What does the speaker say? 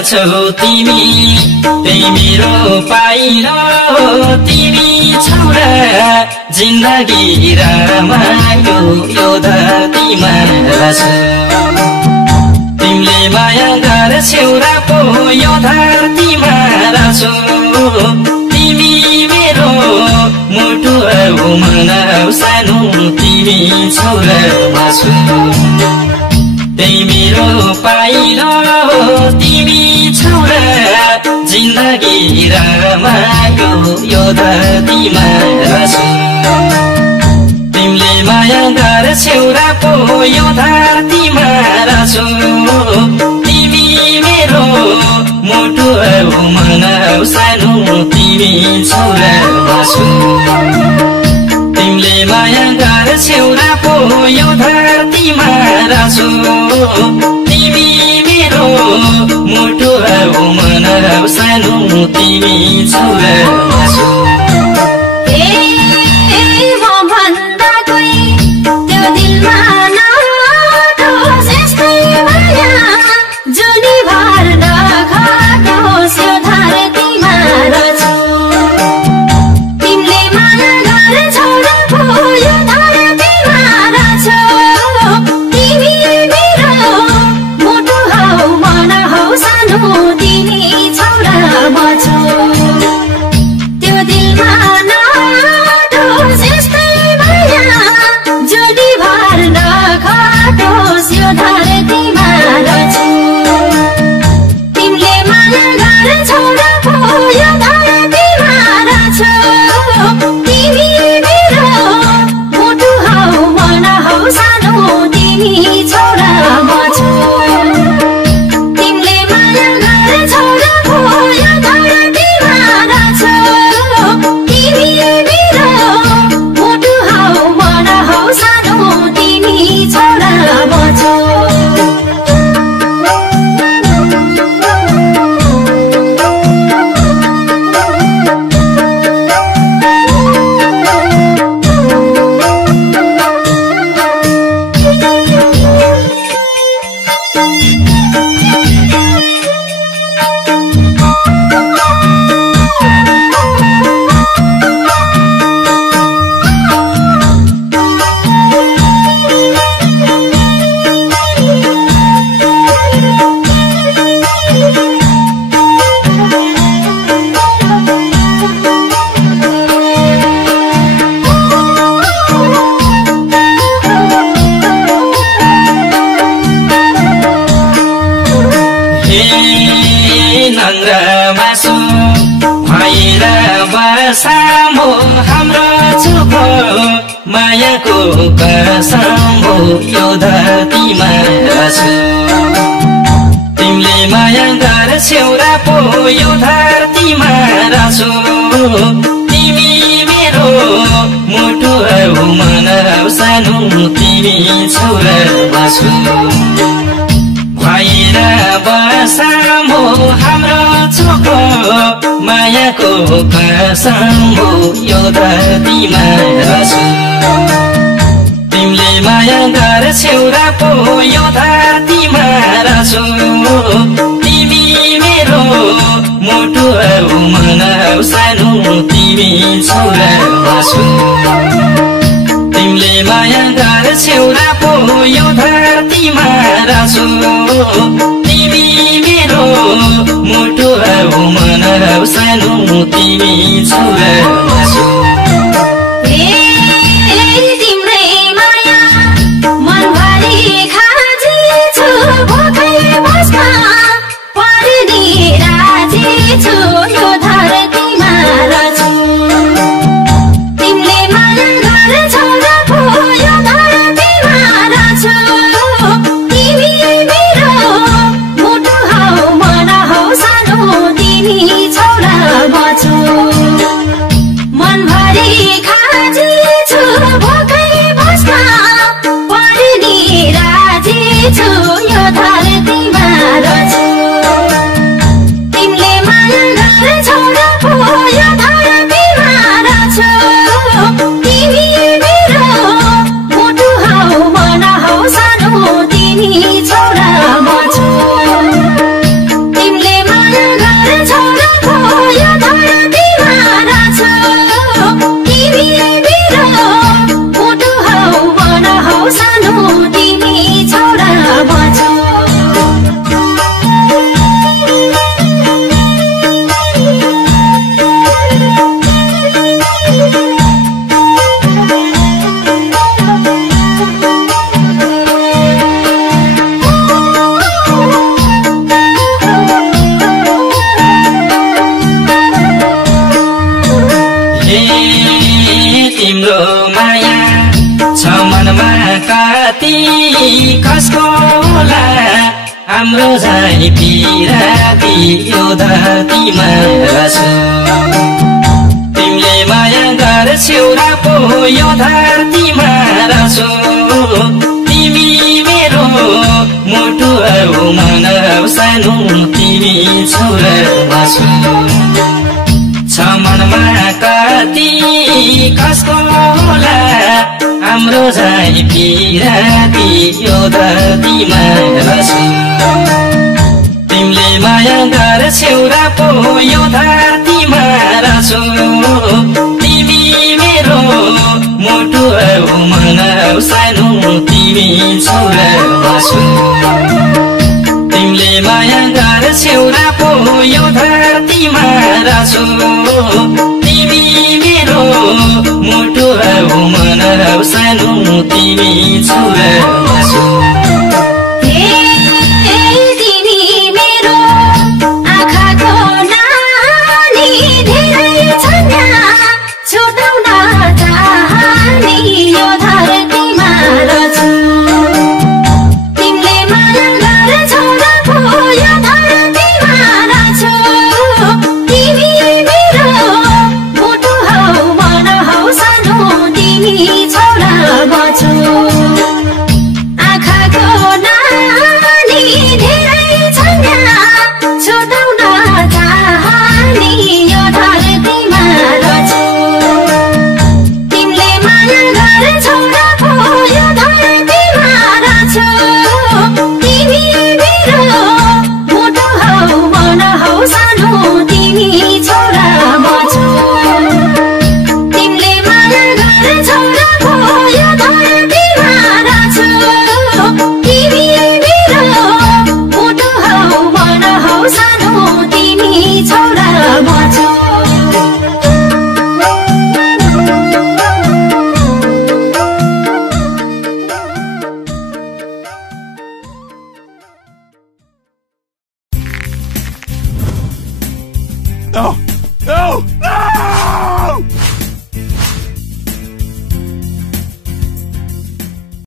छौ तिमी त्यही मेरो पाइलो तिमी छौ र जिन्दगी रमायो यो धरतीमा छु तिमीले माया गर्छौ र पो यो धरतीमा छु तिमी मेरो मुटु मन सानो तिमी छौ र म छु त्यही मेरो पाइलो तिमी छौ र जिन्दगी रमायो यो धरतीमा छु तिमीले माया गर्छौ र पो यो धरतीमा छु तिमी मेरो मुटु मन सानो तिमी छौ र म छु तिमीले माया गर्छौ र पो यो धरतीमा छु तिमी मेरो मुटु मन सानो तिमी छौ र म छु नन्द्रमासु भएर बसामो हाम्रो चुको मायाको कसमो यो धरतीमा छु तिमीले माया गर्छौ र पो यो धरतीमा छु तिमी मेरो मुटु मन सानो तिमी छौ र म छु भएर बसामो हाम्रो चोको मायाको कसमो यो धरतीमा छु तिमीले माया गर्छौ र पो यो धरतीमा छु तिमी मेरो मुटु मन सानो तिमी छौ र म छु तिमीले माया गर्छौ र पो यो धरतीमा छु तिमी मेरो मुटु मन सानो तिमी छौ र म छु मन मनमा कति कसको होला हाम्रो झै पिराती यो धरतीमा छु तिमीले माया गर्छौ र पो यो धरतीमा छु तिमी मेरो मुटु औ मन सानो तिमी छौ र छु छ मनमा कति कसको होला हाम्रो झै पिराती यो धरतीमा छु तिमीले माया गर्छौ र पो यो धरतीमा छु तिमी मेरो मुटु औ मन सानो तिमी छौ र छु तिमीले माया गर्छौ र पो यो धरतीमा छु तिमी मेरो मुटु औ मन सानो तिमी छौ र छु छोरा